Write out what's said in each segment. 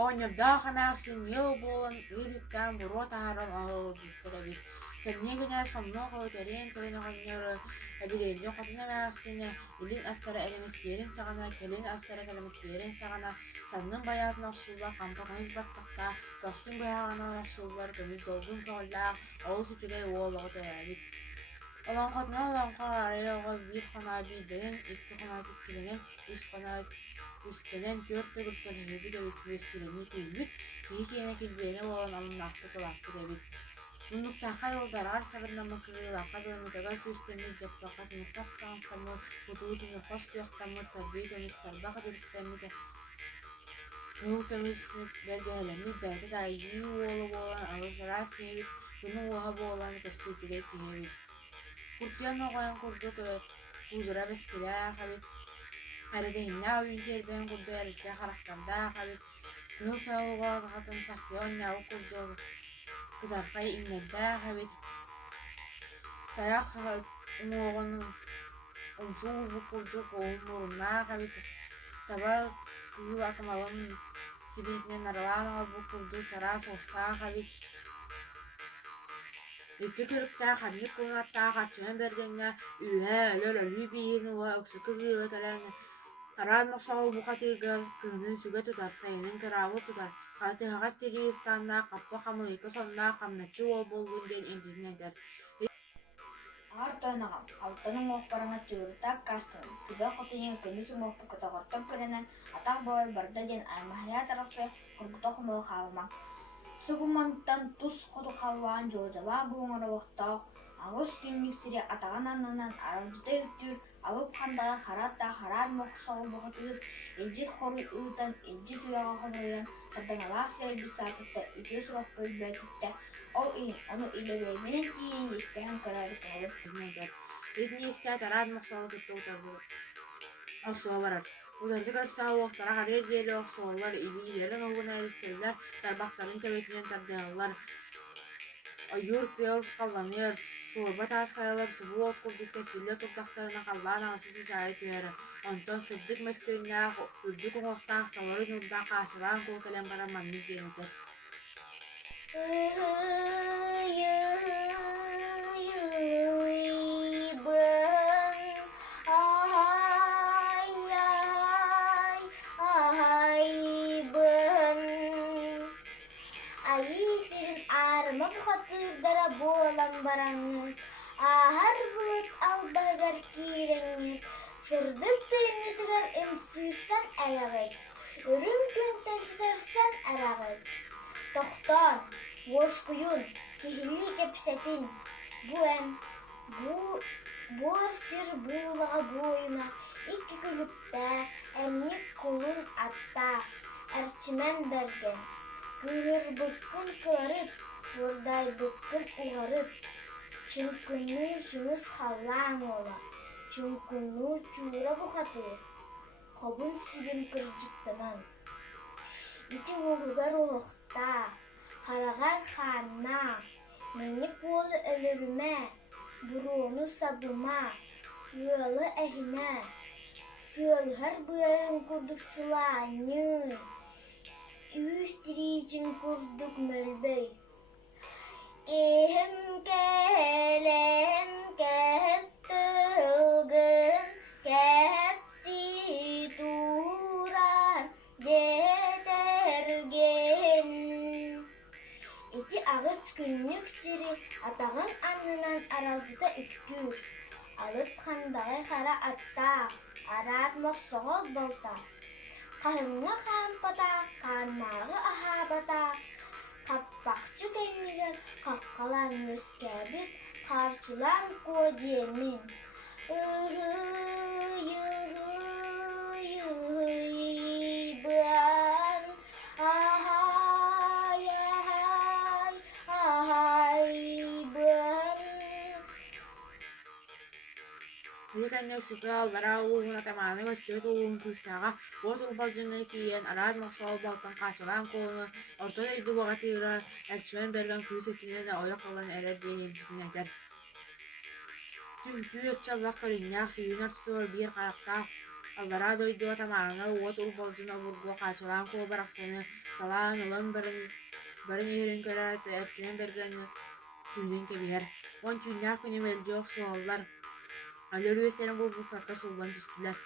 Оонньордоох хамаахсин йыл буолан ыырыктаан буруо таһааран оһолор биттэрэ. Кэнниэ гынаа сонноо көтөрүн тойноҕонньору эбилиэрдиэн хотун эмээхсине илин астара элеместиэрин саҕана, келин астара кэлэместиэрин саҕана, саннын баяатын охсуулар хамка көмүс баттахтаа, тохсун быһааҕанан охсуулар көмүс долгун көҕөллээх, ол сүтүгэй уоллаҕа төрөөбүт. Олонхотно олонхо арайаҕа биир хоноо биирдэрин, икки хоноо тиккилигин, үс хоноо истэнэн түөртө гүркөлнүүбүт эбит үөскилини киирбит, киһи киэнэ килбиэне буолан алыннаахтык ылаахтык эбит. Муннуктаахха дылдараар сабырнама кырыылаахха дылымытыгар күстэммит дьоктоохха тимиртастаахтаммыт, кутуу тимирхос туохтаммыт, тарбии көмүс тарбах эбирттэммит, кыл көмүс бэргэһэлэммит бэйэтэ таайдыы уолу буолан алысараа сиэбит, күнү уоһа буолан көстүүтүгэй тиһэбит. Куртуян оҕойон курдук куузура бэстилээх эбит, арыгэһиннээ ойуун сиэрбээн курдук эриччээ харахтардаах эбит, кыыл саалугар хатын сахсыонньаабы курдук кытархай иҥнэрдээх эбит, таях уҥуоҕун умсуу урбук курдук ууммуруннаах эбит, таба кыыл акымалым сибиитинэн аралаан оҕорбук курдук тараа соҕустаах эбит, икки түрүктää ханнык кулунаттаах аччыһан бэргэҥҥэ үөһэ өлөл өлүү биһиин уа өксүккө кыыла кэлэн араан мохсоҕул бухатыыгар кыһынын сүгэ тутар, сайынын кыраабы тутар, тыһаҕас тириистаннаах хаппа хамылыйкка соннаах хамначчы уол буоллуун диэн илдьитин этэр. Аар тойнаҕам, алтаның уохпараңа чыырытаак каастаным, күбэ хотуйан көмүс уҥуохпу кытаҕортон көрэнэн атах баҕай барда диэн аймаһыйаа тарахсыа хоргутох умуо хаалымаҥ. Сугумантан тус хоту халлаан жоодалаа буоҥаралахтаах, аҕыс күннүк сири атаҕан аннынан аралдьыта үттүүр абып хандаҕа харааттаа хараар мохсоҕул бухатыыр илдьит хоруй ыытан илдьит үөҕэ хонойон сардаҥалаах сирэйбит саатыкта үтүө сураппай бээтиттэ ол иин ону илэбэйминэн тиийэн истэһэн кыраабыт оҕолор. Ит niistä taraan moksoğul gitti utardı. Osuğa barar. Utardı görsa uoqtara harer dieli oqsoğullar ililerin olguna isterler, tarbakların köbetinen tardığallar. Yurt yıl skallanır, sorba taat kayalar, subu ot kurdukta çille turdaklarına kallan ağasısı cahit verir. Ondan sırdık mesleğine, sırdık uğuqtan tavarı nurda kaşıran kolkelen baramanını denetler. Арыма бухатырдара буолан бараңыт, ахар булыт албагар кииреңит, сырдык тыйнытыгар ымсырсан әрағыт, үрүн күнтен сытарсан әрағыт. Тохтон, воскуюн, кихили кепсетин, буэн, буор сир буолаға буойуна, икки күлүттәэх, эмник кулун аттаах, әрчимен берген. Кыырбыккын кыларыт, бурдайбыккын уғарыт, чүнкүннүр жыңыс халлаан ола, чүнкүннүр чуура бухатыр, хобун сибин кырдьыктанан. Ити уғыгар олохтаах, харагар хааннаах, менник буолу өлөрүмэ, буруону сабыма, ыалы эһимэ, сыалыһар быарын курдук сылааññы, үс тиричин курдук мөлбөй. Кем келем кэстылгын кэпси туран жетерген. Ити ағыс күннүк сири атағын аннынан аралжыта үктүр. Алып хандағай хара аттаах, араат мохсоғол болтаах. Қahыңға қампатаақ, қаннағы ахабатаақ, қаппақчы кәннігер қаққалан өскәбіт, қарчылан көдемін. Бұан, ахай, ахай, ахай, бұан. Сылыканнер сүпэ аллара улуғуна таманы көстөт улуғун күстаға бот улбалжыны киен араад мақсал балтан қачылан қолыны орта өйді бағатыра әрчімен берген күз етінен ойы қалан әрер дейін емсісін әтер. Түлкі өтчалбақ көріннәқ сүйінер тұтылыр бір қарақтақ Аллара дойдуа тамааңа уот урболдуна бургуа качалаан куо барахсаны талаан ылан барын иһирин көрөр эртинен берген түйүнен кебиһэр. Он түйүнээх күнүм элдиох суоллар алөрүөстерин булбуфакка суллан түстүлэр.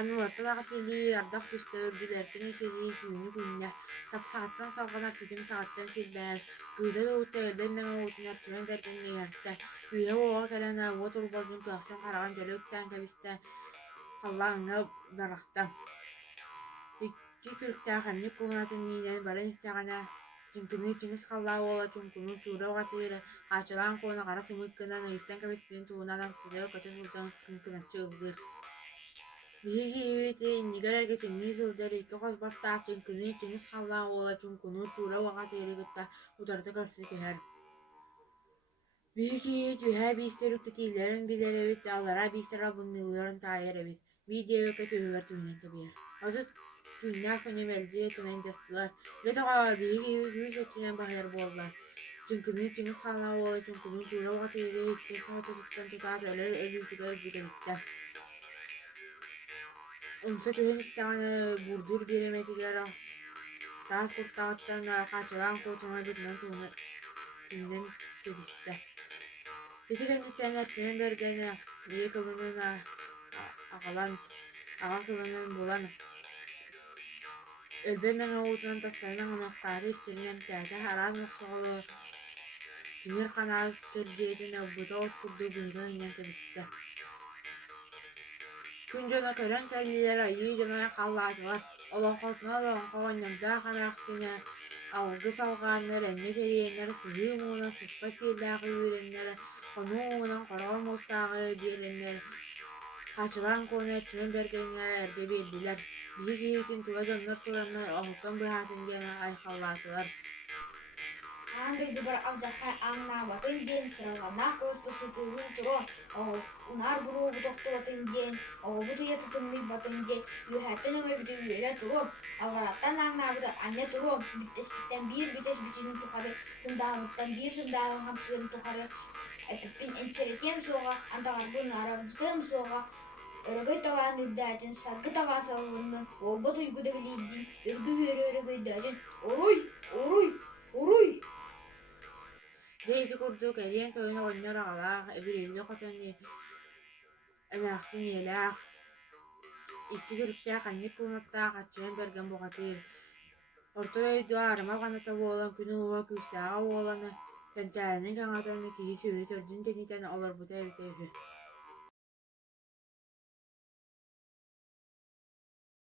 Аннуарталаға силии ардах түсті үрдүлертин силии түйүнү күнне сапсааттан салганар ситим сааттан силбээр кыыда доутта элбен меҥэ уутунар түмэн бердин мейерте үйе оға кэлэна уот урболдун кыахсын хараган жөлөктään кэбистэ халлааҥҥа барахта. Икки күрүктää ханнык кулунатын миинен баран истэҕинэ дьүнкүнүү чиҥис халлаа уола чуҥкунуу чуура уҕатыыры хаачалаан куона хара сымыыккынан ыыстан кэбиспитин туунан артылыы көтөн сылдьан күнкүначчы ыллыыр. Биһиги иһибит иннигэрэргэ тиҥнии сылдьар икки хосбортаах дьүнкүнүү чиҥис халлаа уола чуҥкунуу чуура уҕатыыры гытта утарыта көрсү түһэр. Биһиги иһибит үһээ биистэр үктэтиилэрин билэр эбит, аллара биистэр албынныылыарын таайар эбит. Бии диэбэккэ түһүгэр түйүнэн кэбиэр. Отут түйүнээх күнүм элдии тунан дьастылар. Бөтөҕө биһиги иһибит күүс өттүнэн баһыар буоллар. Дьүнкүнүү чиҥис халлаа уола чуҥкунуу чуура уҕатыыры икки саата туттан тутаат өлөр өлүүтүгэр бүтэбиттэр. Унса түһэн истэҕинэ бурдур биэрэметигэр таас куртаҕыттан хаачалаан куотуҥа бытынан түйүнэн кэбистэ. Ити кэнниттэн эртинэн берген бии кылынын аҕа кылынын булан өлбөй меҥэ уутунан тастарынан ымактаары истэринэн тээtä араан мөхсөҕөлө тимир ханаа кэрдиэтин ылбыта от курдуу быһыта ыйнан кэбистэ. Күн дьоно көрөн кэллилэр айыы дьоно халлаатылар олохотуна олоонхо онньордаа хамаахсына алгы салгааннар энне териэннэр сыһыы муuna сыспа сиэллээхи үүрэннэр хонуу уунан хорогор мустааҕы биэрэннэр хаачалаан куона эртинэн бэргэҥҥэ эргэ биэллилэр. Биһиги иһибитин тула дьоннор туранна оһуккан быһаатын диэн айхаллаатылар. Андай дубар авжархай аңнаабатын диэн сыралганнаах кыыспысытыылыын турон унаар буруу бутохтуотын диэн оҕобут уйатытымный батын диэн үөһээттэн өҥөйбүтү үөрэ туруом алгараттан аңнаабыта анне туруом биттеспиттэн биир битесбитинин тухары сындааҕыттан биир сындааҕын хамсыырын тухары эппиппин энчерекем суоҕа антаҕарбын арабытыым суоҕа өрөгөй табаан үрдээтин саргы табаа саҕыгыннын уолбут уйгуда билииддин үргү үөрэ өрөгөйдөөтүн уруй уруй уруй Деити курдук эриэн тойуна оонньор аҕалаах эбирииллик хотон эмээхсин иэлээх икки күрүктää ханнык кулунаттаах аччыан берген буҕатыыр. Орто өйдүө арыма ханата буолан күнү уа күүстээҕэ буоланы кэнчэээнин каҥатан киһи сүһү төрдүн кэнитэн олорбута эбитэ үһү.